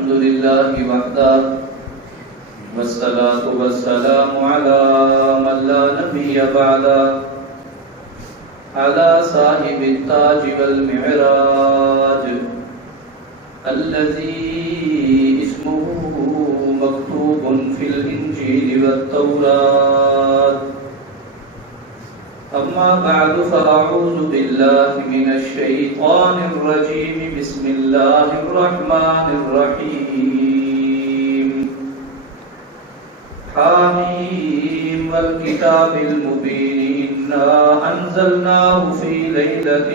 الحمد لله وحده والصلاة والسلام على من لا نبي بعده على صاحب التاج والمعراج الذي اسمه مكتوب في الإنجيل والتوراة. أما بعد فأعوذ بالله من الشيطان الرجيم. بسم الله الرحمن الرحيم. حاميم والكتاب المبين إنا أنزلناه في ليلة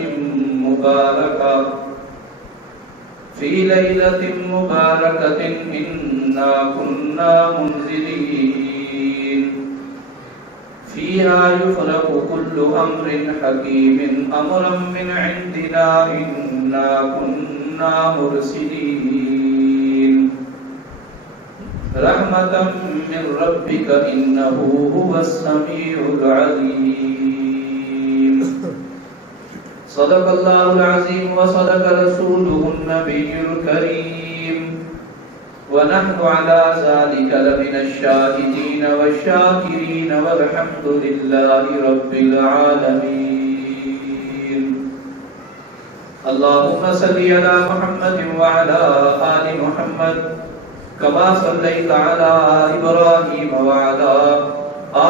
مباركة إنا كنا منزلين فيها يفرق كل أمر حكيم أمرا من عندنا إنا كنا مرسلين رحمة من ربك إنه هو السميع العليم. صدق الله العظيم وصدق رسوله النبي الكريم ونحن على ذلك لمن الشاهدين والشاكرين والحمد لله رب العالمين. اللهم صل على محمد وعلى آل محمد كما صليت على إبراهيم وعلى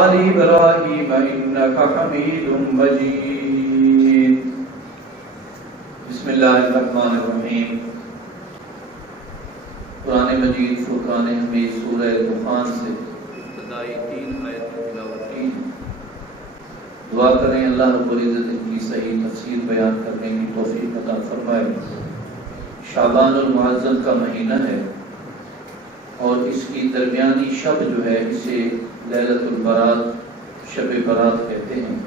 آل إبراهيم إنك حميد مجيد. بسم اللہ الرحمن الرحیم. قرآن مجید فرقان حمید سورہ دخان سے ابتدائی 3 آیت کی تلاوت کی. دعا کریں اللہ رب العزت کی صحیح تفسیر بیان کرنے کی توفیق عطا فرمائے. شعبان المعظم کا مہینہ ہے اور اس کی درمیانی شب جو ہے اسے لیلۃ البرات، شب برات کہتے ہیں.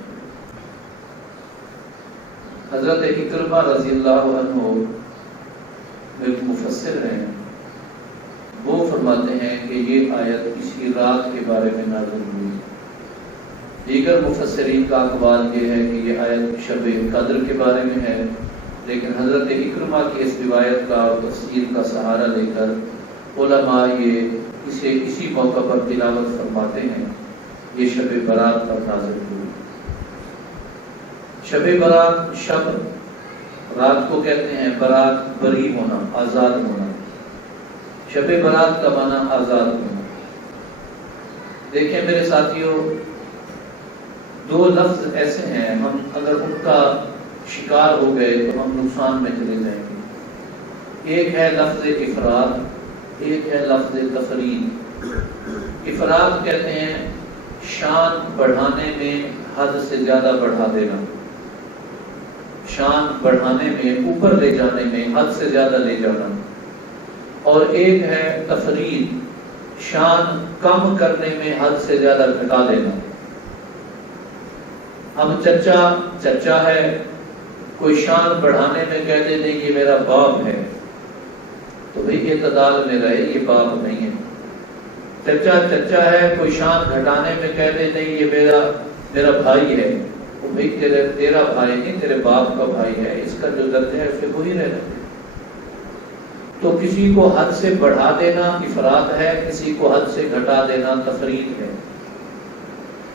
حضرت اکرمہ رضی اللہ عنہ ایک مفسر ہیں، وہ فرماتے ہیں کہ یہ آیت اسی رات کے بارے میں نازل ہوئی. دیگر مفسرین کا اقوال یہ ہے کہ یہ آیت شب قدر کے بارے میں ہے، لیکن حضرت اکرمہ کی اس روایت کا اور تفسیر کا سہارا لے کر علماء یہ اسے اسی موقع پر تلاوت فرماتے ہیں. یہ شب برات پر نازل ہوئی. شب برات، شب رات کو کہتے ہیں، برات بری ہونا، آزاد ہونا. شب برات کا معنی آزاد ہونا. دیکھیں میرے ساتھیوں، 2 لفظ ایسے ہیں ہم اگر ان کا شکار ہو گئے تو ہم نقصان میں چلے جائیں گے. ایک ہے لفظ افراد، ایک ہے لفظ تفرید. افراد کہتے ہیں شان بڑھانے میں حد سے زیادہ بڑھا دینا، شان بڑھانے میں، اوپر لے جانے میں حد سے زیادہ لے جانا. اور ایک ہے تفرید، شان کم کرنے میں حد سے زیادہ گھٹا دینا. اب چچا ہے، کوئی شان بڑھانے میں کہہ دے نہیں یہ میرا باپ ہے، تو بھئی اعتدال میں رہے، یہ باپ نہیں ہے. چچا ہے، کوئی شان گھٹانے میں کہہ دے نہیں یہ میرا بھائی ہے، تو بھئی تیرا بھائی نہیں، تیرے باپ کا بھائی ہے، اس کا جو درجہ ہے اسے وہی رہنا. تو کسی کو حد سے بڑھا دینا افراد ہے، کسی کو حد سے گھٹا دینا تفرید ہے.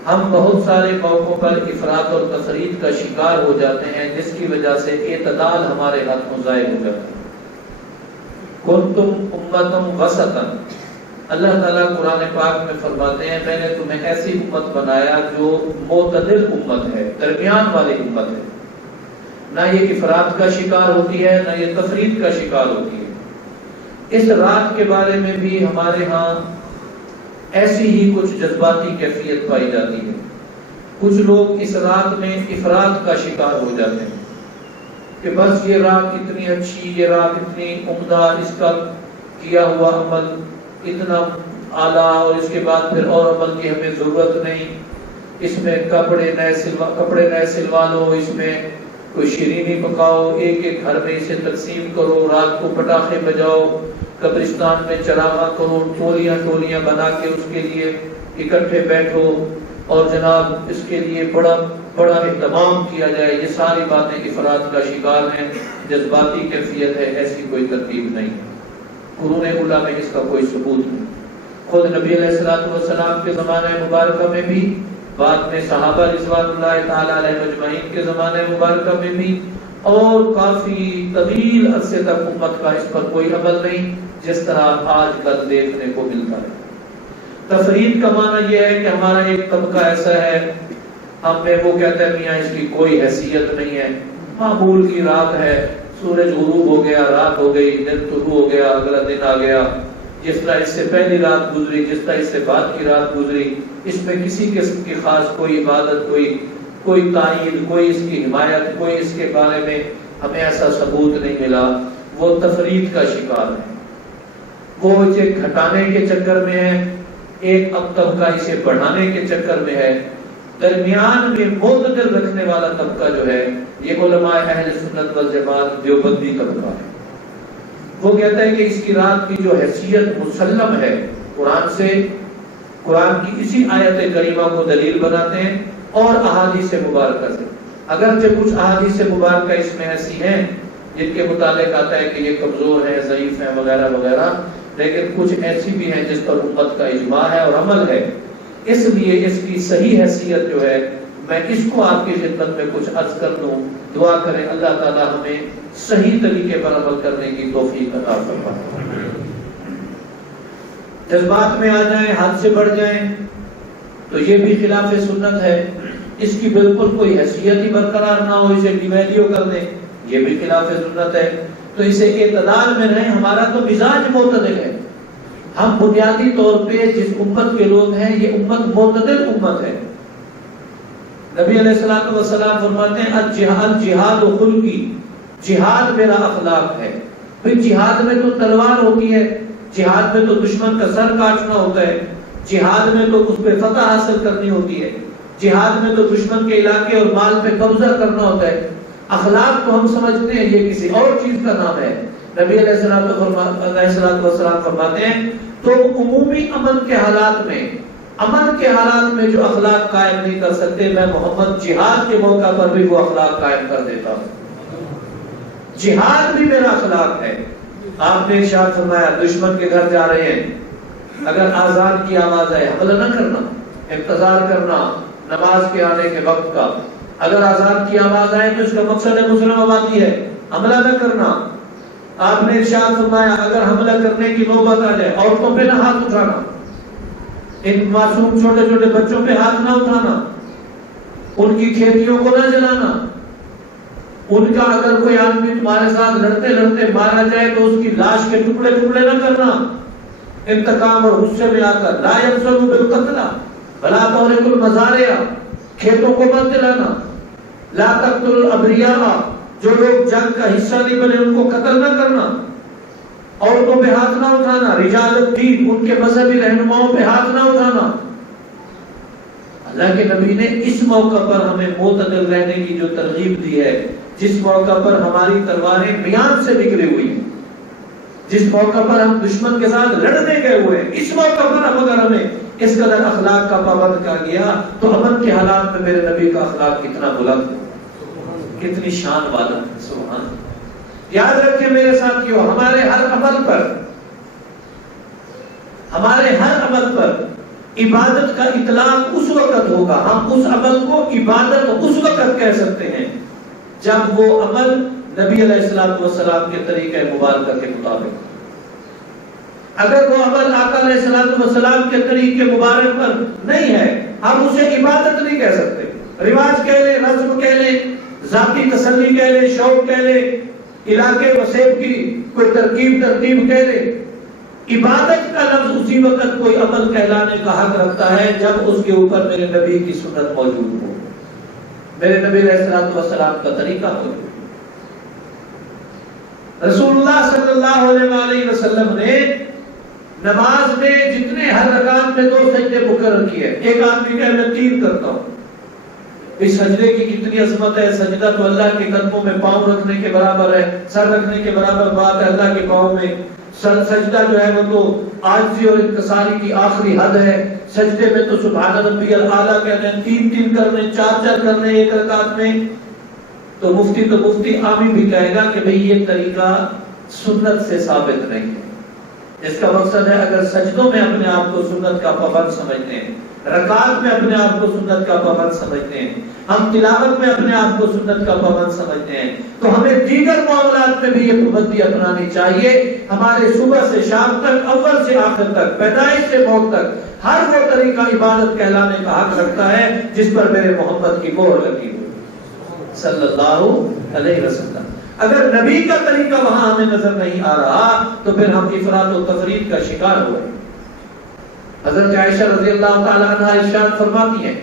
ہم بہت سارے موقعوں پر افراد اور تفرید کا شکار ہو جاتے ہیں، جس کی وجہ سے اعتدال ہمارے ہاتھوں ضائع ہو جاتا ہے. کنتم امۃ وسطا، اللہ تعالیٰ قرآن پاک میں فرماتے ہیں میں نے تمہیں ایسی امت بنایا جو معتدل امت ہے، درمیان والی امت ہے. نہ یہ افراد کا شکار ہوتی ہے، نہ یہ تفرید کا شکار ہوتی ہے. اس رات کے بارے میں بھی ہمارے ہاں ایسی ہی کچھ جذباتی کیفیت پائی جاتی ہے. کچھ لوگ اس رات میں افراد کا شکار ہو جاتے ہیں کہ بس یہ رات اتنی اچھی، یہ رات اتنی عمدہ، اس کا کیا ہوا عمل اتنا اعلیٰ، اور اس کے بعد پھر اور عمل کی ہمیں ضرورت نہیں. اس میں کپڑے نئے سلوا لو، اس میں کوئی شیرینی پکاؤ، ایک ایک گھر میں اسے تقسیم کرو، رات کو پٹاخے بجاؤ، قبرستان میں چراغاں کرو، ٹولیاں بنا کے اس کے لیے اکٹھے بیٹھو، اور جناب اس کے لیے بڑا اہتمام کیا جائے. یہ ساری باتیں افراد کا شکار ہیں، جذباتی کیفیت ہے، ایسی کوئی ترتیب نہیں. قرون اولا میں اس کا کوئی ثبوت نہیں. خود نبی علیہ الصلوۃ والسلام کے زمانہ مبارکہ میں بھی، بعد میں صحابہ رضوان اللہ تعالی علیہ اجمعین کے زمانے مبارکہ میں بھی، اور کافی طویل عرصے تک امت کا اس پر کوئی عمل نہیں، جس طرح آج کل دیکھنے کو ملتا ہے. تفرید کا معنی یہ ہے کہ ہمارا ایک طبقہ ایسا ہے، ہم میں وہ کہتا ہے میاں اس کی کوئی حیثیت نہیں ہے، معمول کی رات ہے، سورج غروب ہو گیا، رات ہو گئی، دن طلوع ہو گیا، اگلا دن آ گیا، جس طرح اس سے پہلی رات گزری، جس طرح اس سے بعد کی رات گزری، اس میں کسی قسم کی خاص کوئی عبادت، کوئی تائید، کوئی اس کی حمایت، کوئی اس کے بارے میں ہمیں ایسا ثبوت نہیں ملا. وہ تفرید کا شکار ہے، وہ اسے گھٹانے کے چکر میں ہے، ایک اب طبقہ اسے بڑھانے کے چکر میں ہے. درمیان میں معتدل رکھنے والا طبقہ جو ہے یہ علماء اہل سنت والجماعت دیوبندی طبقہ ہے. وہ کہتا ہے کہ اس کی رات کی جو حیثیت مسلم ہے قرآن سے، قرآن کی اسی آیت کریمہ کو دلیل بناتے ہیں اور احادیث مبارکہ سے. اگرچہ کچھ احادیث مبارکہ اس میں ایسی ہیں جن کے متعلق آتا ہے کہ یہ کمزور ہے، ضعیف ہے، وغیرہ وغیرہ، لیکن کچھ ایسی بھی ہیں جس پر امت کا اجماع ہے اور عمل ہے. اس لیے اس کی صحیح حیثیت جو ہے میں اس کو آپ کی خدمت میں کچھ عرض کر دوں. دعا کریں اللہ تعالی ہمیں صحیح طریقے پر عمل کرنے کی توفیق عطا فرمائے. جذبات میں آ جائیں، حد سے بڑھ جائیں تو یہ بھی خلاف سنت ہے. اس کی بالکل کوئی حیثیت ہی برقرار نہ ہو، اسے ڈیویلیو کر دیں، یہ بھی خلاف سنت ہے. تو اسے اعتدال میں رہیں. ہمارا تو مزاج معتدل ہے. ہم بنیادی طور پہ جس امت کے لوگ ہیں یہ امت معتدل امت ہے. نبی علیہ الصلوۃ والسلام فرماتے ہیں الجہاد خلقی، جہاد میرا اخلاق ہے. پھر جہاد میں تو تلوار ہوتی ہے، جہاد میں تو دشمن کا سر کاٹنا ہوتا ہے، جہاد میں تو اس پہ فتح حاصل کرنی ہوتی ہے، جہاد میں تو دشمن کے علاقے اور مال پہ قبضہ کرنا ہوتا ہے. اخلاق تو ہم سمجھتے ہیں یہ کسی اور چیز کا نام ہے. نبی علیہ الصلوۃ والسلام فرماتے ہیں تو عمومی امن کے حالات میں جو اخلاق قائم نہیں کر سکتے، میں محمد جہاد کے موقع پر بھی وہ اخلاق قائم کر دیتا ہوں. جہاد بھی میرا اخلاق ہے. آپ نے ارشاد فرمایا دشمن کے گھر جا رہے ہیں، اگر آزان کی آواز آئے حملہ نہ کرنا، انتظار کرنا نماز کے آنے کے وقت کا. اگر آزان کی آواز آئے تو اس کا مقصد ہے مسلم آبادی ہے، حملہ نہ کرنا. آپ نے ارشاد فرمایا اگر حملہ کرنے کی نوبت آ جائے عورتوں پہ نہ ہاتھ اٹھانا، ان معصوم چھوٹے چھوٹے بچوں پہ ہاتھ نہ اٹھانا، ان کی کھیتیوں کو نہ جلانا. ان کا اگر کوئی آدمی تمہارے ساتھ لڑتے لڑتے مارا جائے تو اس کی لاش کے ٹکڑے ٹکڑے نہ کرنا. انتقام اور غصے میں آ کر لا یفسدوا بالقتل ولا تحرقوا المزارع، کھیتوں کو مت جلانا. لا تقتلوا الابریاء، جو لوگ جنگ کا حصہ نہیں بنے ان کو قتل نہ کرنا. عورتوں پہ ہاتھ نہ اٹھانا. رجال الدین، ان کے مذہبی رہنماؤں پہ ہاتھ نہ اٹھانا. اللہ کے نبی نے اس موقع پر ہمیں معتدل رہنے کی جو ترغیب دی ہے، جس موقع پر ہماری تلواریں میان سے نکلی ہوئی ہیں، جس موقع پر ہم دشمن کے ساتھ لڑنے گئے ہوئے ہیں، اس موقع پر اب اگر ہمیں اس قدر اخلاق کا پابند کیا گیا تو امن کے حالات میں میرے نبی کا اخلاق کتنا بلند ہے، کتنی شان والا ہے. سبحان. یاد رکھیں میرے ساتھیوں، ہمارے ہر عمل پر عبادت کا اطلاق اس وقت ہوگا، ہم اس عمل کو عبادت اس وقت کہہ سکتے ہیں جب وہ عمل نبی علیہ الصلوۃ والسلام کے طریقہ مبارکہ کے مطابق. اگر وہ عمل آقا علیہ الصلوۃ والسلام کے طریقے مبارک پر نہیں ہے، ہم اسے عبادت نہیں کہہ سکتے. رواج کہہ لیں، رسم کہہ لیں، ذاتی تسلی کہہ لیں، شوق کہہ لیں، علاقے وسیب کی کوئی ترتیب کہہ لیں. عبادت کا لفظ اسی وقت کوئی عمل کہلانے کا حق رکھتا ہے جب اس کے اوپر میرے نبی کی سنت موجود ہو، میرے نبی علیہ الصلوۃ والسلام کا طریقہ موجود ہو. رسول اللہ صلی اللہ علیہ وآلہ وسلم نے نماز میں جتنے ہر رکعت میں 2 سجدے مقرر کیے. ایک آدمی کہے میں 3 کرتا ہوں. اس سجدے کی کتنی عظمت ہے. سجدہ تو اللہ کے قدموں میں پاؤں رکھنے کے برابر ہے، سر رکھنے کے برابر بات ہے. اللہ کے پاؤں میں سجدہ جو ہے وہ تو عاجزی اور انکساری کی آخری حد ہے. سجدے میں تو سبحان ربی الاعلیٰ کہتے ہیں، 3 کرنے، 4 کرنے ایک رکعت میں. تو مفتی عامی بھی کہے گا کہ بھئی یہ طریقہ سنت سے ثابت نہیں ہے. اس کا مقصد ہے اگر سجدوں میں اپنے آپ کو سنت کا پابند سمجھتے ہیں، رکعات میں اپنے آپ کو سنت کا پابند سمجھتے ہیں، ہم تلاوت میں اپنے آپ کو سنت کا پابند سمجھتے ہیں، تو ہمیں دیگر معاملات میں بھی یہ پابندی اپنانی چاہیے۔ ہمارے صبح سے شام تک، اول سے آخر تک، پیدائش سے موت تک ہر وہ طریقہ عبادت کہلانے کا حق رکھتا ہے جس پر میرے محمد کی مہر لگی ہوئی صلی اللہ علیہ وسلم۔ اگر نبی کا طریقہ وہاں ہمیں نظر نہیں آ رہا تو پھر ہم افراط و تفریط کا شکار ہوئے۔ حضرت عائشہ رضی اللہ تعالی عنہا ارشاد فرماتی ہیں،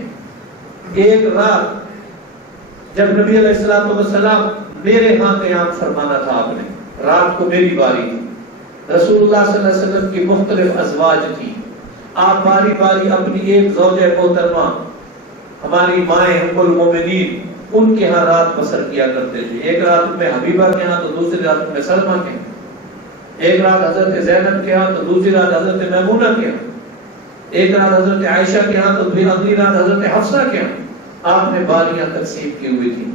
ایک رات جب نبی علیہ الصلوۃ والسلام میرے ہاں قیام فرمانا تھا، آپ نے رات کو میری باری تھی، رسول اللہ صلی اللہ علیہ وسلم کی مختلف ازواج تھی، آپ باری باری اپنی ایک زوجہ محترمہ ہماری مائیں ام المومنین ان کے ہاں رات بسر کیا کرتے تھے۔ ایک رات ام حبیبہ کے ہاں تو دوسری رات ام سلمہ کے ہاں، ایک رات حضرت زینب کے ہاں تو دوسری رات حضرت میمونہ کے ہاں، ایک رات حضرت عائشہ کے ہاں تو پھر اگلی رات حضرت حفصہ کے ہاں۔ آپ نے باریاں تقسیم کی ہوئی تھی۔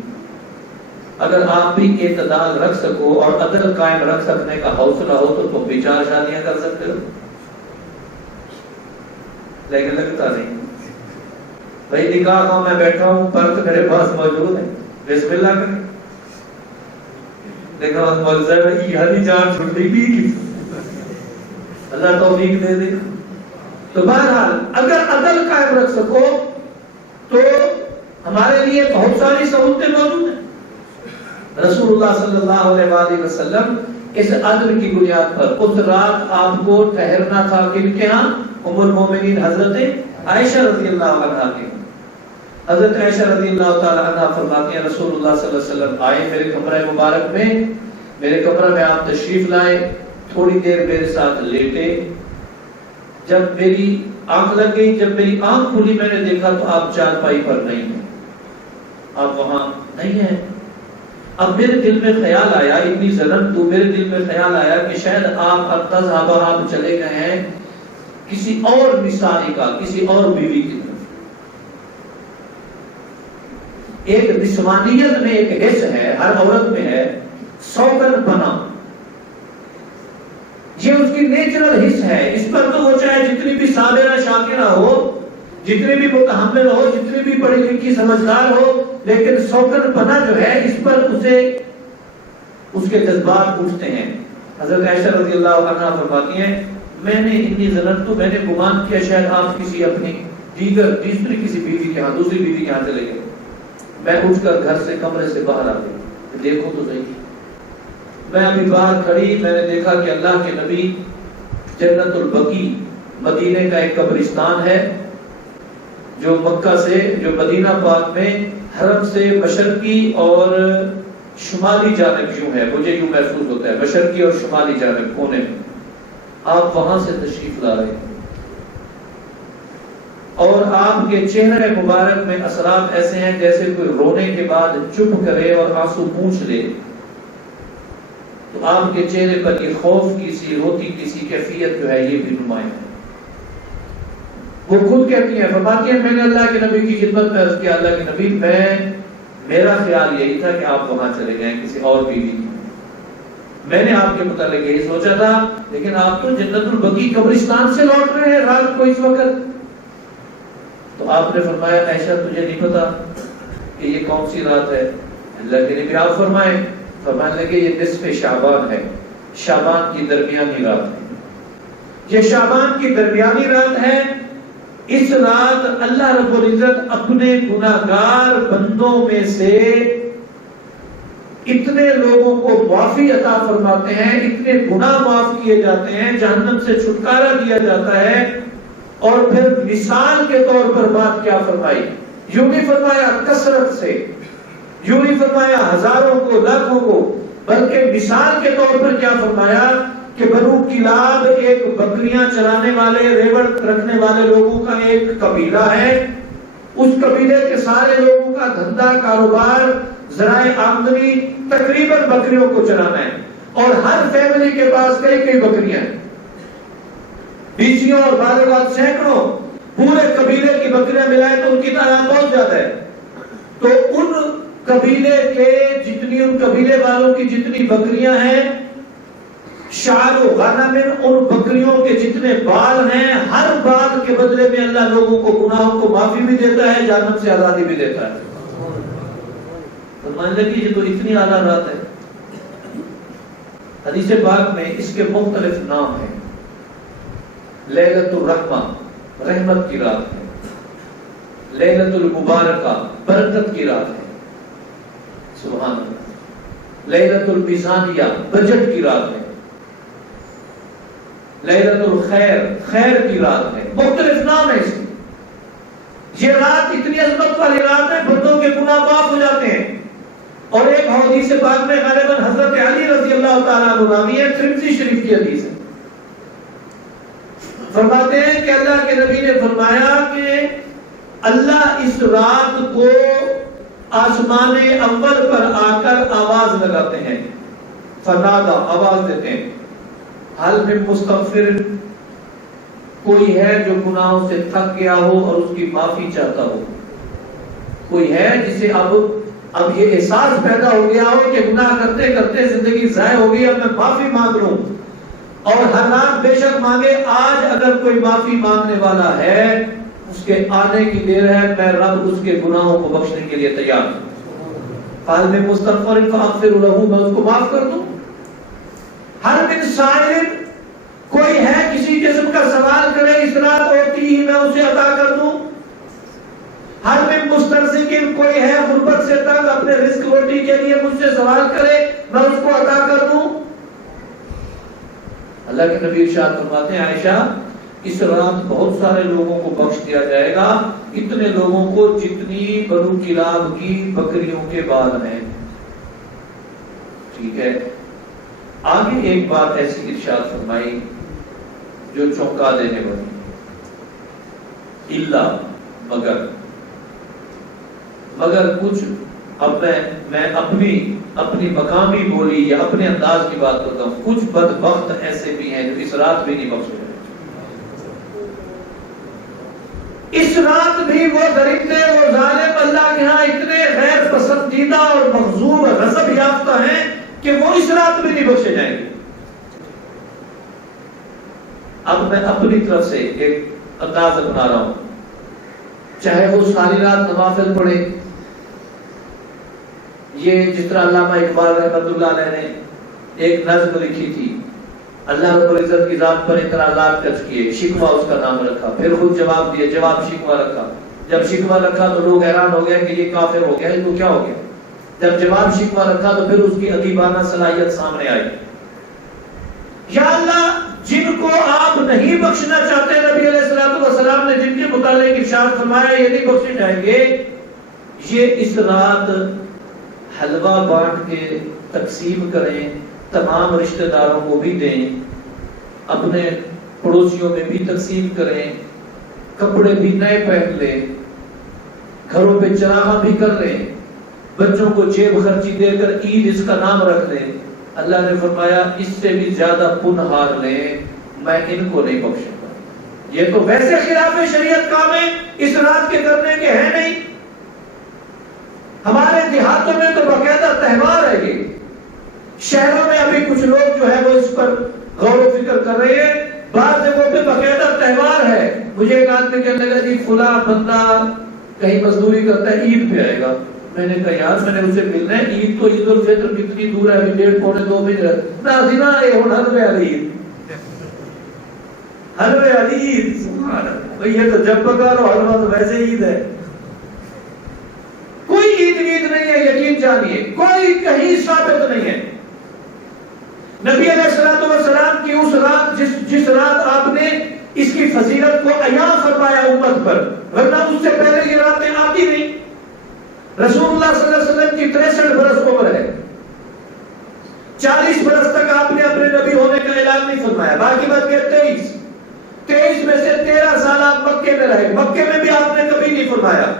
اگر آپ بھی اعتدال رکھ سکو اور عدل قائم رکھ سکنے کا حوصلہ ہو تو تم بھی 4 شادیاں کر سکتے ہو، لیکن لگتا نہیں۔ بھائی نکاح کا میں بیٹھا ہوں، پرت میرے پاس موجود ہے، بسم اللہ کریں، دیکھا مولوی صاحب یہ ہری جان چھٹی بھی کی، اللہ توفیق دے دے۔ تو بہرحال اگر عدل قائم رکھ سکو تو ہمارے لیے بہت ساری سہولتیں موجود ہیں۔ رسول اللہ صلی اللہ علیہ وآلہ وسلم اس عدل کی بنیاد پر اس رات آپ کو ٹھہرنا تھا کن کے ہاں؟ ام المومنین حضرت عائشہ رضی اللہ عنہا کے۔ حضرت عائشہ رضی اللہ تعالی عنہا فرماتی ہیں رسول اللہ صلی اللہ علیہ وسلم آئے میرے کمرہ مبارک میں، میرے کمرہ میں آپ تشریف لائے، تھوڑی دیر میرے ساتھ لیٹے، جب میری آنکھ لگ گئی، جب میری آنکھ کھلی میں نے دیکھا تو آپ چارپائی پر نہیں ہیں، آپ وہاں نہیں ہیں۔ اب میرے دل میں خیال آیا، اتنی ظنن تو میرے دل میں خیال آیا کہ شاید آپ چلے گئے ہیں کسی اور نسائی کا، کسی اور بیوی کی طرف۔ ایک نسوانیت میں ایک حص ہے، ہر عورت میں ہے، سوکن پنا، یہ اس کی نیچرل حص ہے۔ اس پر تو وہ چاہے جتنی بھی صابرہ شاکرہ ہو، جتنی بھی متحمل ہو، جتنی بھی پڑھی لکھی سمجھدار ہو، لیکن سوکن پنا جو ہے اس پر اسے اس کے جذبات اٹھتے ہیں۔ حضرت عائشہ رضی اللہ عنہا فرماتی ہیں میں نے اتنی ظنن تو میں نے گمان کیا شاید آپ کسی اپنی دوسری کسی بیوی کے ہاں، دوسری بیوی کے ہاں چلے گئے۔ میں اٹھ کر گھر سے کمرے سے باہر آ گئی، دیکھو تو صحیح، میں ابھی باہر کھڑی، میں نے دیکھا کہ اللہ کے نبی جنت البقیع مدینے کا ایک قبرستان ہے جو مکہ سے، جو مدینہ پاک میں حرم سے مشرقی اور شمالی جانب یوں ہے، مجھے یوں محسوس ہوتا ہے مشرقی اور شمالی جانب کونے میں، آپ وہاں سے تشریف لا رہے ہیں اور آپ کے چہرے مبارک میں اثرات ایسے ہیں جیسے کوئی رونے کے بعد چپ کرے اور آنسو پوچھ لے، تو آپ کے چہرے پر یہ خوف کی سی، روتی کی سی کیفیت جو ہے یہ بھی نمایاں ہے۔ وہ خود کہتی ہیں، فرماتی ہیں میں نے اللہ کے نبی کی خدمت میں عرض کیا اللہ کے نبی میرا خیال یہی تھا کہ آپ وہاں چلے گئے کسی اور بیوی کی، میں نے آپ کے متعلق یہی سوچا تھا، لیکن آپ تو جنت البقیع قبرستان سے لوٹ رہے ہیں رات کو اس وقت۔ تو آپ نے فرمایا عائشہ تجھے نہیں پتا کہ یہ کون سی رات ہے؟ اللہ کے نبی آپ فرمانے لگے یہ نصف شعبان ہے، شعبان کی درمیانی رات ہے، یہ شعبان کی درمیانی رات ہے۔ اس رات اللہ رب العزت اپنے گناہگار بندوں میں سے اتنے لوگوں کو معافی عطا فرماتے ہیں، اتنے گناہ معاف کیے جاتے ہیں، جہنم سے چھٹکارا دیا جاتا ہے۔ اور پھر مثال کے طور پر بات کیا فرمائی، یوں نہیں فرمایا کثرت سے، یوں نہیں فرمایا ہزاروں کو لاکھوں کو، بلکہ مثال کے طور پر کیا فرمایا کہ بنو کلاب ایک بکریاں چرانے والے، ریوڑ رکھنے والے لوگوں کا ایک قبیلہ ہے، اس قبیلے کے سارے لوگوں کا دھندا کاروبار ذرائع آمدنی تقریباً بکریوں کو چرانا ہے، اور ہر فیملی کے پاس کئی بکریاں ہیں، بیچیوں اور بالغات سینکڑوں، پورے قبیلے کی بکریاں ملائیں تو ان کی تعداد بہت زیادہ ہے۔ تو ان قبیلے کے جتنی، ان قبیلے والوں کی جتنی بکریاں ہیں، شعر و غنم، ان بکریوں کے جتنے بال ہیں، ہر بال کے بدلے میں اللہ لوگوں کو گناہوں کو معافی بھی دیتا ہے، جہنم سے آزادی بھی دیتا ہے. فرمانے لگی یہ تو اتنی اعلیٰ رات ہے. حدیث پاک میں اس کے مختلف نام ہیں. لیلۃ الرحمہ رحمت کی رات ہے، لیلۃ المبارکہ برکت کی رات ہے، سبحان اللہ. لیلۃ المیزانیہ بجٹ کی رات ہے، لیلۃ الخیر خیر کی رات ہے. مختلف نام ہے اس کے. یہ رات اتنی عظمت والی رات ہے، بندوں کے گناہ معاف ہو جاتے ہیں. اور ایک حدیث پاک میں غالباً حضرت علی رضی اللہ تعالیٰ عنہ راوی ہے، ترمذی شریف کی حدیث ہے. فرماتے ہیں کہ اللہ کے نبی نے فرمایا کہ اللہ اس رات کو آسمان اول پر آ کر آواز لگاتے ہیں، فنادا آواز دیتے ہیں، حل من مستغفر، کوئی ہے جو گناہوں سے تھک گیا ہو اور اس کی معافی چاہتا ہو. کوئی ہے جسے اب یہ احساس پیدا ہو گیا ہو کہ گناہ کرتے کرتے زندگی ضائع ہو گئی، اب میں معافی مانگ لوں. اور ہر رات بے شک مانگے. آج اگر کوئی معافی مانگنے والا ہے، اس کے آنے کی دیر ہے، میں رب اس کے گناہوں کو بخشنے کے لیے تیار ہوں. حال میں مستغفر فاغفر له، میں اس کو معاف کر دوں. ہر من سائل، کوئی ہے کسی قسم کا سوال کرے اس رات ہوتی ہی میں اسے عطا کر دوں. ہر من مسترزقین، کوئی ہے غربت سے تنگ اپنے رزق روٹی کے لیے مجھ سے سوال کرے میں اس کو عطا کر دوں. اللہ کے نبی ارشاد فرماتے ہیں عائشہ اس رات بہت سارے لوگوں کو بخش دیا جائے گا، اتنے لوگوں کو جتنی بنو کلاب کی بکریوں کے بال ہیں. ٹھیک ہے. آگے ایک بات ایسی ارشاد فرمائی جو چونکا دینے والی، اللہ مگر کچھ. اب میں اپنی مقامی بولی یا اپنے انداز کی بات کرتا ہوں. کچھ بدبخت ایسے بھی ہیں جو اس رات بھی نہیں بخشے. اس رات بھی وہ درندے وہ ظالم اللہ کے ہاں اتنے غیر پسندیدہ اور مغضوب غضب یافتہ ہیں کہ وہ اس رات بھی نہیں بخشے جائیں گے. اب میں اپنی طرف سے ایک انداز اپنا رہا ہوں. چاہے وہ ساری رات نوافل پڑھے، یہ جس طرح علامہ اقبال رحمۃ اللہ علیہ نے ایک نظم لکھی تھی، اللہ رب العزت کی ذات پر اعتراضات کچ کیے، شکوہ اس کا نام رکھا، پھر خود جواب دیا، جواب شکوہ رکھا. جب شکوہ رکھا تو لوگ حیران ہو گئے کہ یہ کافر ہو گیا، تو کیا ہو گیا. جب جواب شکوہ رکھا تو پھر اس کی ادیبانہ صلاحیت سامنے آئی. یا اللہ جن کو آپ نہیں بخشنا چاہتے، نبی علیہ الصلوۃ والسلام نے جن کے متعلق ارشاد فرمایا یہ نہیں بخشے جائیں گے، یہ اس رات حلوہ بانٹ کے تقسیم کریں، تمام رشتہ داروں کو بھی دیں، اپنے پڑوسیوں میں بھی تقسیم کریں، کپڑے بھی نئے پہن لیں، گھروں پہ چراغاں بھی کر لیں، بچوں کو جیب خرچی دے کر عید اس کا نام رکھ لیں. اللہ نے فرمایا اس سے بھی زیادہ پنہار لیں، میں ان کو نہیں بخشوں گا. یہ تو ویسے خلاف شریعت کام ہے، اس رات کے کرنے کے ہیں نہیں. ہمارے دیہاتوں میں تو باقاعدہ تہوار ہے. یہ شہروں میں ابھی کچھ لوگ جو ہے وہ اس پر غور و فکر کر رہے ہیں. بعض جگہوں پہ باقاعدہ تہوار ہے. مجھے ایک آدمی کہنے لگا جی فلاں بندہ کہیں مزدوری کرتا ہے، عید پہ آئے گا. میں نے کہا یار میں نے اسے ملنا ہے، عید تو عید الفطر کتنی دور ہے، ابھی 1.5 پونے 2 مہینے نازینا ہے. حلوے والی عید، حلوے والی عید، سبحان اللہ. یہ تو جب پکارو حلوہ تو ویسے عید ہے. کوئی عید نہیں ہے، یقین جانیے کوئی کہیں ثابت نہیں ہے. نبی علیہ الصلوۃ والسلام کی اس رات جس رات آپ نے اس کی فضیلت کو عیاں فرمایا امت پر، ورنہ اس سے پہلے یہ راتیں آتی نہیں. رسول اللہ صلی اللہ علیہ وسلم کی 63 برس عمر ہے. 40 برس تک آپ نے اپنے نبی ہونے کا اعلان نہیں فرمایا. باقی بات کے 23 میں سے 13 سال آپ مکے میں رہے. مکے میں بھی آپ نے کبھی نہیں فرمایا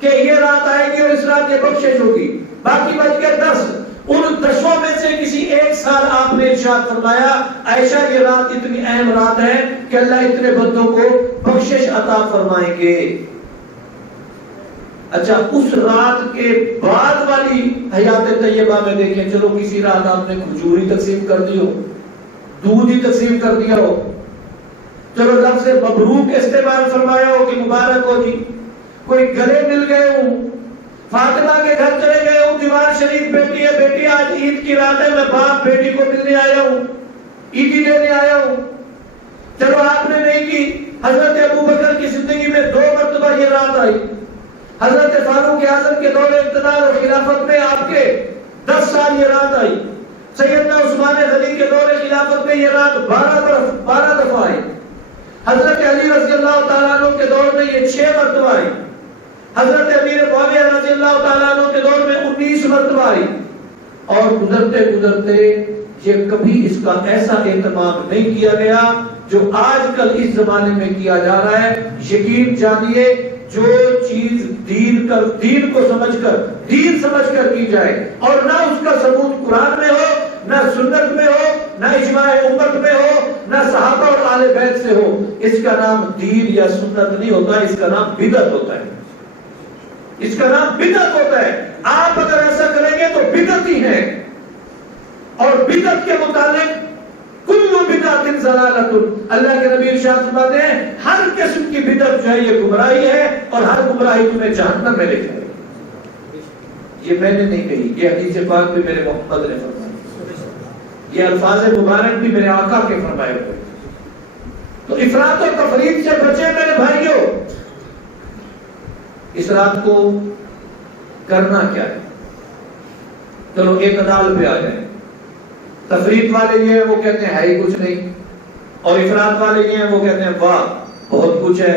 کہ یہ رات آئے گی اور اس رات یہ بخشش ہوگی. باقی بچ کے 10. ان 10 میں سے کسی ایک سال آپ نے ارشاد فرمایا عائشہ یہ رات اتنی اہم رات ہے کہ اللہ اتنے بندوں کو بخشش عطا فرمائیں گے. اچھا اس رات کے بعد والی حیات طیبہ میں دیکھیں، چلو کسی رات آپ نے کھجوری تقسیم کر دی ہو، دودھ ہی تقسیم کر دیا ہو، چلو لفظ مبروک استعمال فرمایا ہو کہ مبارک ہو جی، کوئی گلے مل گئے ہوں، فاطمہ کے گھر چلے گئے ہوں، دیوار شریف بیٹی ہے، بیٹی آج عید کی رات ہے، میں باپ بیٹی کو ملنے آیا ہوں، عیدی دینے آیا ہوں، چلو آپ نے نہیں کی۔ حضرت ابوبکر کی زندگی میں 2 مرتبہ یہ رات آئی، حضرت فاروق اعظم کے دور اقتدار اور خلافت میں آپ کے 10 سال یہ رات آئی، سیدنا عثمان غنی کے دور خلافت میں یہ رات 12 دفعہ آئی، حضرت علی رضی اللہ تعالیٰ عنہ کے دور میں یہ 6 مرتبہ آئی، حضرت امیر معاویہ رضی اللہ تعالیٰ عنہ کے دور میں 19 مرتبہ آئی، اور گزرتے گزرتے یہ کبھی اس کا ایسا اہتمام نہیں کیا گیا جو آج کل اس زمانے میں کیا جا رہا ہے۔ یقین جانیے جو چیز دین کو سمجھ کر کی جائے اور نہ اس کا ثبوت قرآن میں ہو، نہ سنت میں ہو، نہ اجماع امت میں ہو، نہ صحابہ اور آل بیت سے ہو، اس کا نام دین یا سنت نہیں ہوتا، اس کا نام بدعت ہوتا ہے، اس کا نام بدعت ہوتا ہے۔ آپ اگر ایسا کریں گے تو بدعت ہی ہے، اور بدعت کے متعلق کل بدعت ضلالۃ، اللہ کے نبی ارشاد فرماتے ہیں ہر قسم کی بدعت جو ہے یہ گمراہی ہے، اور ہر گمراہی تمہیں جہنم میں لے جائے گی۔ یہ میں نے نہیں کہی، یہ حدیث پاک بھی میرے محمد نے فرمایا، یہ الفاظ مبارک بھی میرے آقا کے فرمائے ہوئے۔ تو افراط و تفریط سے بچے میرے بھائیوں۔ اس رات کو کرنا کیا ہے؟ چلو اعتدال پہ آ جائیں۔ تفریط والے یہ ہیں وہ کہتے ہیں ہے ہی کچھ نہیں، اور افراط والے یہ ہیں وہ کہتے ہیں واہ بہت کچھ ہے۔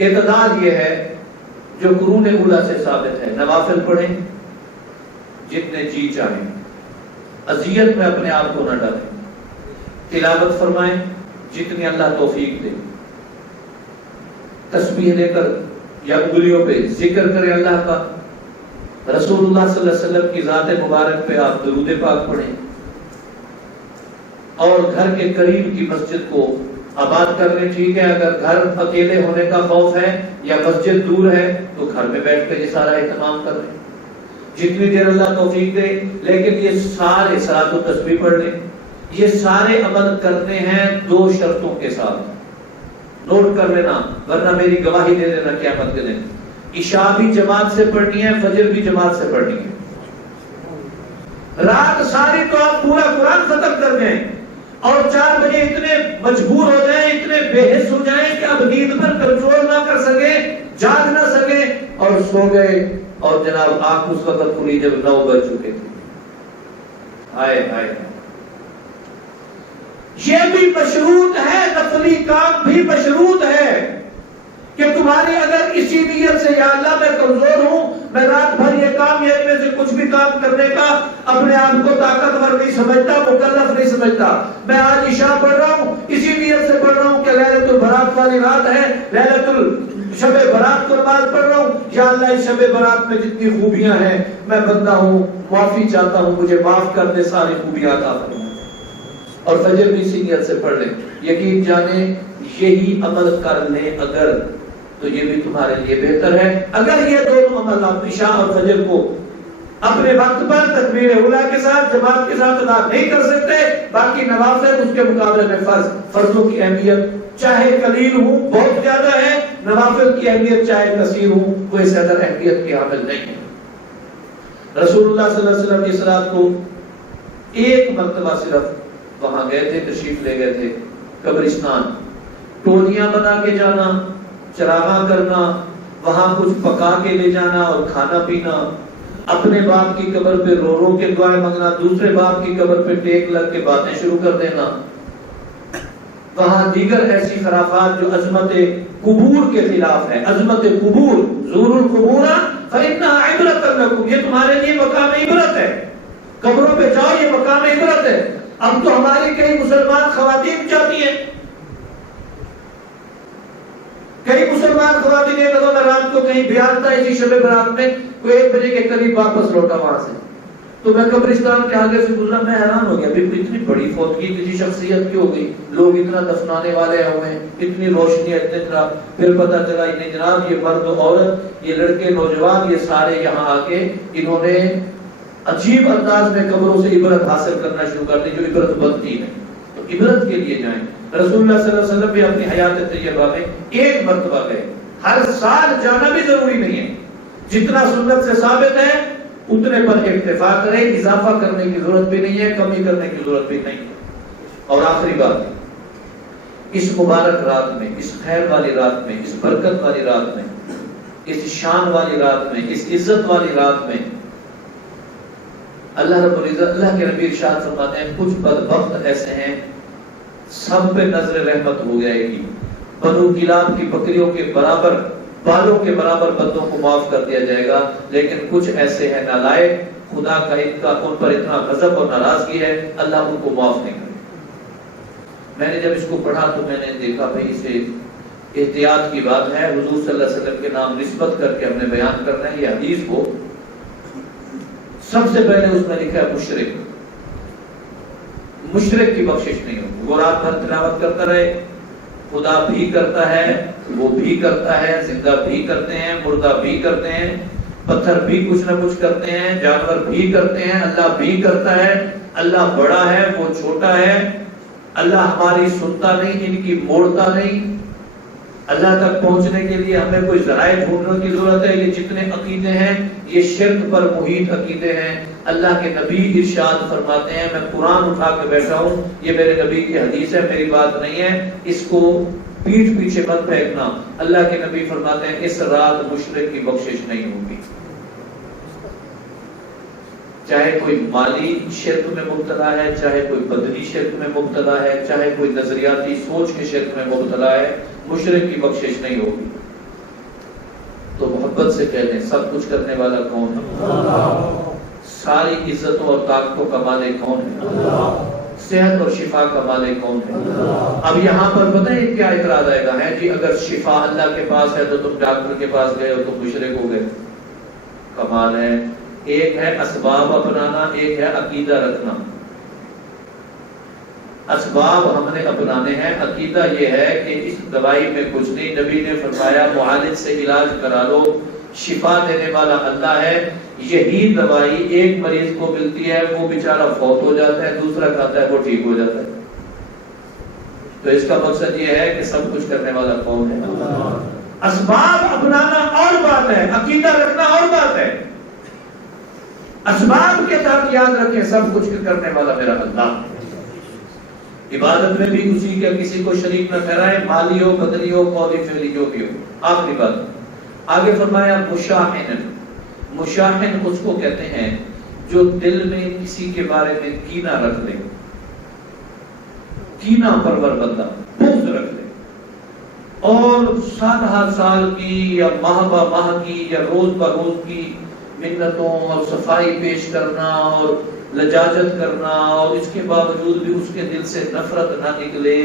اعتدال یہ ہے جو قرون اولیٰ سے ثابت ہے، نوافل پڑھیں جتنے جی چاہیں، اذیت میں اپنے آپ کو نہ ڈالیں، تلاوت فرمائیں جتنی اللہ توفیق دے، تسبیح دے کر یا انگلیوں پہ ذکر کریں اللہ کا، رسول اللہ صلی اللہ علیہ وسلم کی ذات مبارک پہ آپ درود پاک پڑھیں، اور گھر کے قریب کی مسجد کو آباد کر لیں۔ ٹھیک ہے، اگر گھر اکیلے ہونے کا خوف ہے یا مسجد دور ہے تو گھر میں بیٹھ کر یہ سارا اہتمام کر لیں جتنی دیر اللہ توفیق دے، لیکن یہ سارے صلاۃ و تسبیح پڑھ لیں۔ یہ سارے عمل کرتے ہیں 2 شرطوں کے ساتھ، نوٹ کر لینا ورنہ میری گواہی دے دینا قیامت کے دن۔ عشاء بھی جماعت سے پڑھنی ہے، فجر بھی جماعت سے پڑھنی ہے۔ رات ساری تو آپ پورا قرآن ختم کر دیں اور 4 بجے اتنے مجبور ہو جائیں، اتنے بے حس ہو جائیں کہ اب نیند پر کنٹرول نہ کر سکے، جاگ نہ سکے اور سو گئے، اور جناب آنکھ اس وقت کھلی جب 9 بج چکے تھے۔ ہائے ہائے، یہ بھی مشروط ہے، نفلی کام بھی مشروط ہے کہ تمہاری اگر اسی نیت سے یا اللہ میں کمزور ہوں، میں رات بھر یہ کام یا ان میں سے کچھ بھی کام کرنے کا اپنے آپ کو طاقتور نہیں سمجھتا، مکلف نہیں سمجھتا، میں آج عشاء پڑھ رہا ہوں اسی نیت سے پڑھ رہا ہوں کہ لیلۃ البرات والی رات ہے، لیلۃ شب برات کو نماز پڑھ رہا ہوں، یا اللہ اس شب برات میں جتنی خوبیاں ہیں میں بندہ ہوں، معافی چاہتا ہوں، مجھے معاف کر دے، ساری خوبیاں عطا فرما، اور فجر بھی اسی نیت سے پڑھ لیں۔ یقین جانیں یہی عمل کر لیں اگر، تو یہ بھی تمہارے لیے بہتر ہے۔ اگر یہ دونوں عمل آپ عشاء اور فجر کو اپنے وقت پر تکبیر اولیٰ کے ساتھ جماعت کے ساتھ ادا نہیں کر سکتے، باقی نوافل اس کے مقابلے میں فرضوں کی اہمیت چاہے قلیل ہوں بہت زیادہ ہے، نوافل کی اہمیت چاہے کثیر ہوں کوئی زیادہ اہمیت کی حامل نہیں ہے۔ رسول اللہ صلی اللہ علیہ وسلم اس رات کو 1 مرتبہ صرف وہاں گئے تھے، تشریف لے گئے تھے قبرستان، ٹولیاں بنا کے جانا، چراغاں کرنا، وہاں کچھ پکا کے لے جانا اور کھانا پینا، اپنے باپ کی قبر پہ رو رو کے دعائیں مانگنا، دوسرے باپ کی قبر پہ ٹیک لگ کے باتیں شروع کر دینا، وہاں دیگر ایسی خرافات جو عظمت قبور کے خلاف ہے۔ عظمت قبور، زور القبور فإنها عبرۃ لکم، یہ تمہارے لیے مقام عبرت ہے، قبروں پہ جاؤ، یہ مقام عبرت ہے۔ اب تو ہماری کئی مسلمان خواتین چاہتی ہیں، کئی مسلمان خواتین یہ لگو میں رات کو کہیں بیان تھا اسی شب برات میں، کوئی 1 بجے کے قریب واپس لوٹا وہاں سے، تو میں قبرستان کے آگے سے گزرا، میں حیران ہو گیا، اتنی بڑی فوتگی کسی شخصیت کی ہو گئی، لوگ اتنا دفنانے والے ہوئے ہیں، اتنی روشنی اتنے طرح، پھر پتہ چلا انہیں جناب یہ مرد و عورت، یہ لڑکے نوجوان، یہ سارے یہاں آ کے انہوں نے عجیب انداز میں قبروں سے عبرت حاصل کرنا شروع کر دی، جو عبرت بنتی ہے، تو عبرت کے لیے جائیں۔ رسول اللہ صلی اللہ علیہ وسلم بھی اپنی حیات طیبہ میں ایک مرتبہ گئے، ہر سال جانا بھی ضروری نہیں ہے، جتنا سنت سے ثابت ہے اتنے پر اکتفا کریں، اضافہ کرنے کی ضرورت بھی نہیں ہے، کمی کرنے کی ضرورت بھی نہیں ہے۔ اور آخری بات، اس مبارک رات میں، اس خیر والی رات میں، اس برکت والی رات میں، اس شان والی رات میں، اس عزت والی رات میں اللہ رب العزت، اللہ کے نبی ارشاد فرماتے ہیں کچھ بدبخت ایسے ہیں سب پہ نظر رحمت ہو جائے گی، بنو کلاب کی بکریوں کے برابر، بالوں کے برابر بندوں کو معاف کر دیا جائے گا، لیکن کچھ ایسے ہیں نالائق، خدا کا ان پر اتنا غضب اور ناراضگی ہے، اللہ ان کو معاف نہیں کرے۔ میں نے جب اس کو پڑھا تو میں نے دیکھا بھئی اسے احتیاط کی بات ہے، حضور صلی اللہ علیہ وسلم کے نام نسبت کر کے ہم نے بیان کرنا ہے، یہ حدیث کو سب سے پہلے اس میں لکھا ہے مشرک، مشرک کی بخشش نہیں ہوگی۔ وہ رات بھر تلاوت کرتا رہے، خدا بھی کرتا ہے، وہ بھی کرتا ہے، زندہ بھی کرتے ہیں، مردہ بھی کرتے ہیں، پتھر بھی کچھ نہ کچھ کرتے ہیں، جانور بھی کرتے ہیں، اللہ بھی کرتا ہے، اللہ بڑا ہے، وہ چھوٹا ہے، اللہ ہماری سنتا نہیں، ان کی موڑتا نہیں۔ اللہ تک پہنچنے کے لیے ہمیں کوئی ذرائع ڈھونڈنے کی ضرورت ہے۔ یہ جتنے عقیدے ہیں یہ شرک پر محیط عقیدے ہیں۔ اللہ کے نبی ارشاد فرماتے ہیں، میں قرآن اٹھا کے بیٹھا ہوں، یہ میرے نبی کی حدیث ہے، میری بات نہیں ہے، اس کو پیٹھ پیچھے مت پھینکنا۔ اللہ کے نبی فرماتے ہیں اس رات مشرک کی بخشش نہیں ہوگی، چاہے کوئی مالی شرک میں مبتلا ہے، چاہے کوئی بدنی شرک میں مبتلا ہے، چاہے کوئی نظریاتی سوچ کے شرک میں مبتلا ہے، مشرک کی بخشش نہیں ہوگی۔ تو محبت سے کہہ دیں سب کچھ کرنے والا کون ہے؟ ساری عزتوں اور طاقتوں کا مالک کون ہے؟ صحت اور شفا کا مالک کون ہے؟ اب یہاں پر پتہ ہے کیا اعتراض آئے گا، ہے جی اگر شفا اللہ کے پاس ہے تو تم ڈاکٹر کے پاس گئے ہو تو مشرک ہو گئے۔ کمال ہے، ایک ہے اسباب اپنانا، ایک ہے عقیدہ رکھنا۔ اسباب ہم نے اپنانے ہیں، عقیدہ یہ ہے کہ اس دوائی میں کچھ نہیں، نبی نے فرمایا معالج سے علاج کرا لو، شفا دینے والا اللہ ہے۔ یہی دوائی ایک مریض کو ملتی ہے، وہ بیچارہ فوت ہو جاتا ہے، دوسرا کھاتا ہے وہ ٹھیک ہو جاتا ہے۔ تو اس کا مقصد یہ ہے کہ سب کچھ کرنے والا کون ہے؟ اسباب اپنانا اور بات ہے، عقیدہ رکھنا اور بات ہے۔ اسباب کے ساتھ یاد رکھیں سب کچھ کرنے والا میرا اللہ۔ عبادت میں بھی اسی کا کسی کو شریک نہ ٹھہرائے، مالی ہو، بدنی ہو، قولی فعلی جو بھی ہو۔ آخری بات آگے فرمایا مشاحن۔ مشاحن اس کو کہتے ہیں جو دل میں کسی کے بارے میں کینہ رکھ لے، کینہ پرور بندہ، بغض رکھ لے، اور سال ہر سال کی یا ماہ بہ ماہ کی یا روز بہ روز کی منتوں اور صفائی پیش کرنا اور لجاجت کرنا، اور اس کے باوجود بھی اس کے دل سے نفرت نہ نکلے،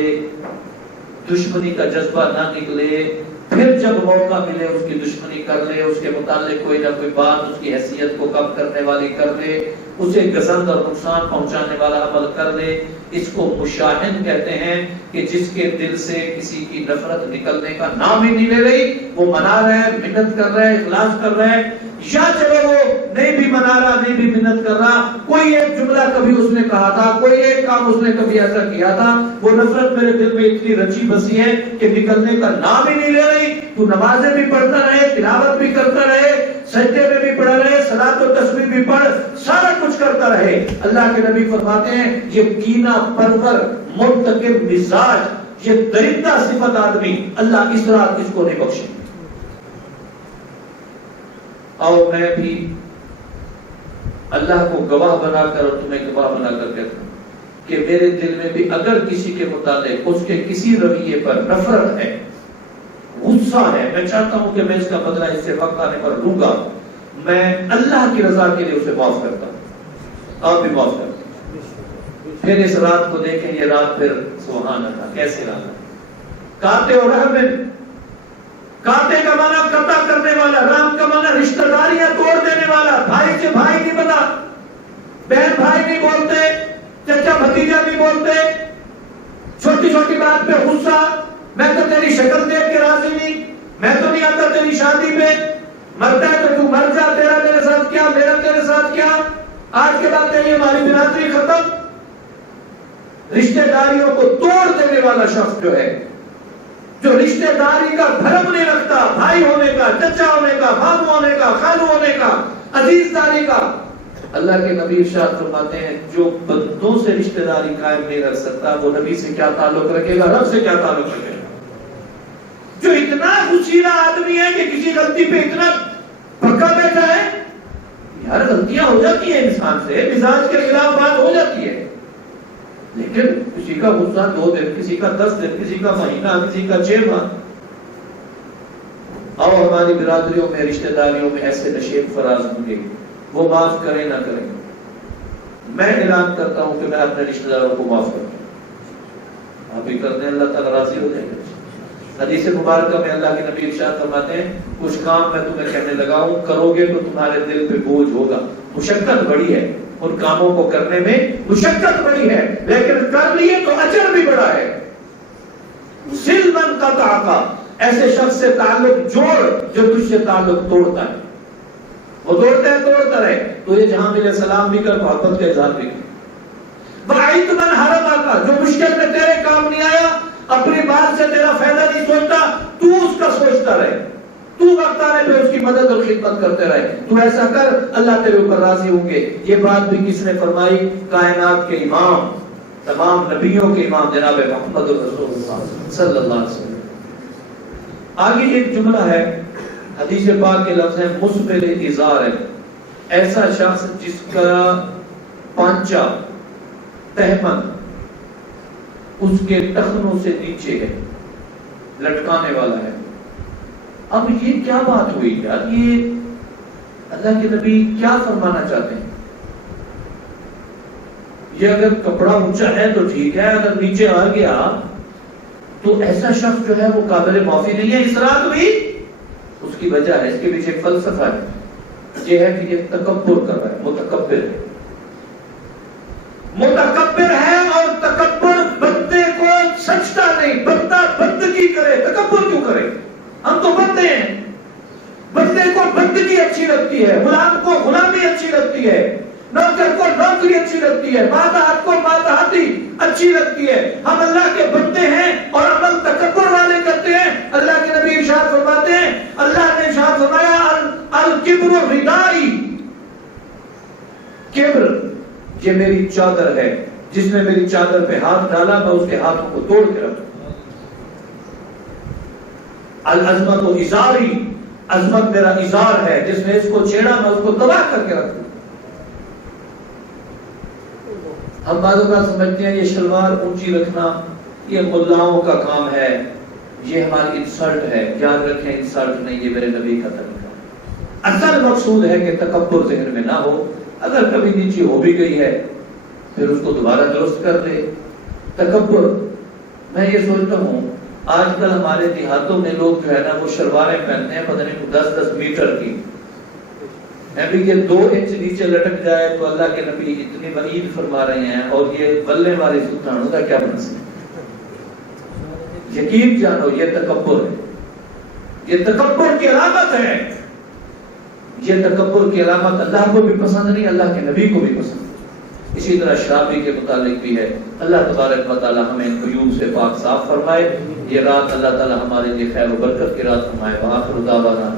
دشمنی کا جذبہ نہ نکلے، پھر جب موقع ملے اس کی دشمنی کر لے، اس کے متعلق کوئی نہ کوئی بات اس کی حیثیت کو کم کرنے والی کر لے، اسے گزند اور نقصان پہنچانے والا عمل کر لے، اس کو مشاحن کہتے ہیں کہ جس کے دل سے کسی کی نفرت نکلنے کا نام ہی نہیں لے رہی، وہ منا رہا ہے، منت کر رہا ہے، اخلاص کر رہا ہے، یا چلو وہ نہیں بھی منا رہا، نہیں بھی منت کر رہا، کوئی ایک جملہ کبھی اس نے کہا تھا، کوئی ایک کام اس نے کبھی ایسا کیا تھا، وہ نفرت میرے دل میں اتنی رچی بسی ہے کہ نکلنے کا نام ہی نہیں لے رہی۔ تو نمازیں بھی پڑھتا رہے، تلاوت بھی کرتا رہے، سجدے میں بھی پڑھا رہے، صلاۃ و تسبیح بھی پڑھ، سارا کچھ کرتا رہے، اللہ کے نبی فرماتے ہیں یہ کینہ پرور مرتکب مزاج، یہ درندہ صفت آدمی اللہ اس رات اس کو نہیں بخشے۔ اور میں بھی اللہ کو گواہ بنا کر اور تمہیں گواہ بنا کر کہتا ہوں کہ میرے دل میں بھی اگر کسی کے متعلق اس کے کسی رویے پر نفرت ہے، غصہ ہے، میں چاہتا ہوں کہ میں اس کا بدلہ اس سے وقت آنے پر لوں گا، میں اللہ کی رضا کے لیے اسے معاف کرتا ہوں، آپ بھی معاف کرتے ہیں۔ پھر اس رات کو دیکھیں، یہ رات پھر سبحان اللہ کیسے رہا، کاتے اور رحمن، کاتے کا معنی قطع کرنے والا، رحم کا معنی رشتہ داریاں توڑ دینے والا، بھائی سے بھائی نہیں بنا، بہن بھائی نہیں بولتے، چچا بھتیجا نہیں بولتے، چھوٹی چھوٹی بات پہ غصہ، میں تو تیری شکل دیکھ کے راضی نہیں، میں تو نہیں آتا تیری شادی پہ، مرتا ہے تو مر جا، تیرا میرے ساتھ کیا، میرا تیرے ساتھ کیا، آج کے بعد تیری ہماری برادری ختم۔ رشتہ داریوں کو توڑ دینے والا شخص جو ہے، جو رشتہ داری کا بھرم نہیں رکھتا، بھائی ہونے کا، چچا ہونے کا، ماموں ہونے کا، خالو ہونے کا، عزیز داری کا، اللہ کے نبی ارشاد فرماتے ہیں جو بندوں سے رشتہ داری قائم نہیں رکھ سکتا وہ نبی سے کیا تعلق رکھے گا، رب سے کیا تعلق رکھے گا۔ جو اتنا غصیلا آدمی ہے کہ کسی غلطی پہ اتنا پکا بیٹھا ہے، یار غلطیاں ہو جاتی ہیں انسان سے، مزاج کے خلاف بات ہو جاتی ہے، لیکن کسی کا غصہ 2 دن، کسی کا 10 دن، کسی کا مہینہ، کسی کا 6 ماہ۔ اور ہماری برادریوں میں، رشتہ داریوں میں ایسے نشیب فراز ہوں گے، وہ معاف کریں نہ کریں، میں اعلان کرتا ہوں کہ میں اپنے رشتہ داروں کو معاف کرتا ہوں، آپ بھی کرتے ہیں، اللہ تعالیٰ راضی ہو جائے گا۔ حدیث مبارکہ میں اللہ کے نبی ارشاد فرماتے ہیں کچھ کام میں تمہیں کہنے لگا ہوں، کرو گے تو تمہارے دل پہ بوجھ ہوگا، مشقت بڑی ہے، ان کاموں کو کرنے میں مشقت بڑی ہے، لیکن کر لیے تو اجر بھی بڑا ہے۔ سل من قطعک، ایسے شخص سے تعلق جوڑ جو تجھ سے تعلق توڑتا ہے، وہ توڑتا ہے توڑتا رہے، تو یہ جہاں ملے سلام بھی کر، محبت کا اظہار بھی کر۔ وَعِدْ مَنْ حَرَمَكَ، جو مشکل میں تیرے کام نہیں آیا، اپنی بات سے تیرا فائدہ نہیں سوچتا، تو اس کا سوچتا رہے، تو وقت آنے پہ اس کی مدد اور خدمت کرتے رہے، تو ایسا کر، اللہ تیرے اوپر راضی ہوں گے۔ یہ بات بھی کس نے فرمائی؟ کائنات کے امام، تمام نبیوں کے امام جناب محمد رسول اللہ صلی اللہ علیہ وسلم۔ آگے ایک جملہ ہے، حدیث پاک کے لفظ ہے مسبل ازار ہے، ایسا شخص جس کا پانچا تہمن اس کے ٹخنوں سے نیچے ہے، لٹکانے والا ہے۔ اب یہ کیا بات ہوئی یار، یہ اللہ کے نبی کیا فرمانا چاہتے ہیں؟ یہ اگر کپڑا اونچا ہے تو ٹھیک ہے، اگر نیچے آ گیا تو ایسا شخص جو ہے وہ قابل معافی نہیں ہے۔ اس رات بھی اس کی وجہ ہے، اس کے پیچھے فلسفہ ہے، یہ ہے کہ یہ تکبر کر رہا ہے، متکبر ہے، متکبر ہے، اور تکبر بندے کو سجدہ نہیں، بندہ بندگی کرے، تکبر کیوں کرے؟ ہم تو بندے ہیں، بندے کو بندگی اچھی لگتی ہے، غلام کو غلامی اچھی لگتی ہے، نوکر کو نوکری اچھی لگتی ہے، ماتحت کو ماتحتی اچھی لگتی ہے۔ ہم اللہ کے بندے ہیں اور عمل تکبر والے کرتے ہیں۔ اللہ کے نبی ارشاد فرماتے ہیں، اللہ نے ارشاد فرمایا الکبر ردائی، کبر یہ میری چادر ہے، جس نے میری چادر پہ ہاتھ ڈالا میں اس کے ہاتھوں کو توڑ کے رکھوں۔ العظمت و ازاری، عظمت میرا ازار ہے، جس نے اس کو چھیڑا میں اس کو تباہ کر کے رکھوں۔ ہم بعض اوقات سمجھتے ہیں یہ شلوار اونچی رکھنا یہ ملاؤں کا کام ہے، یہ ہماری انسلٹ ہے۔ یاد رکھیں انسلٹ نہیں، یہ میرے نبی کا طریقہ۔ اصل مقصود ہے کہ تکبر ذہن میں نہ ہو، اگر کبھی نیچے ہو بھی گئی ہے پھر اس کو دوبارہ درست کر دے۔ تکبر، میں یہ سوچتا ہوں آج کل ہمارے دیہاتوں میں لوگ جو ہے نا وہ شلواریں پہنتے ہیں پتہ نہیں 10-10 میٹر کی، ابھی یہ 2 انچ نیچے لٹک جائے تو اللہ کے نبی اتنی وعید فرما رہے ہیں، اور یہ بلے والے سلطانوں کا کیا بن سکتا؟ یقین جانو یہ تکبر ہے، یہ تکبر کی علامت ہے، یہ تکبر کی علامت اللہ کو بھی پسند نہیں، اللہ کے نبی کو بھی پسند۔ اسی طرح شرابی کے متعلق بھی ہے، اللہ تبارک و تعالی ہمیں ان عیوب سے پاک صاف فرمائے۔ یہ رات اللہ تعالی ہمارے لیے خیر و برکت کی رات فرمائے۔ وآخر دعوانا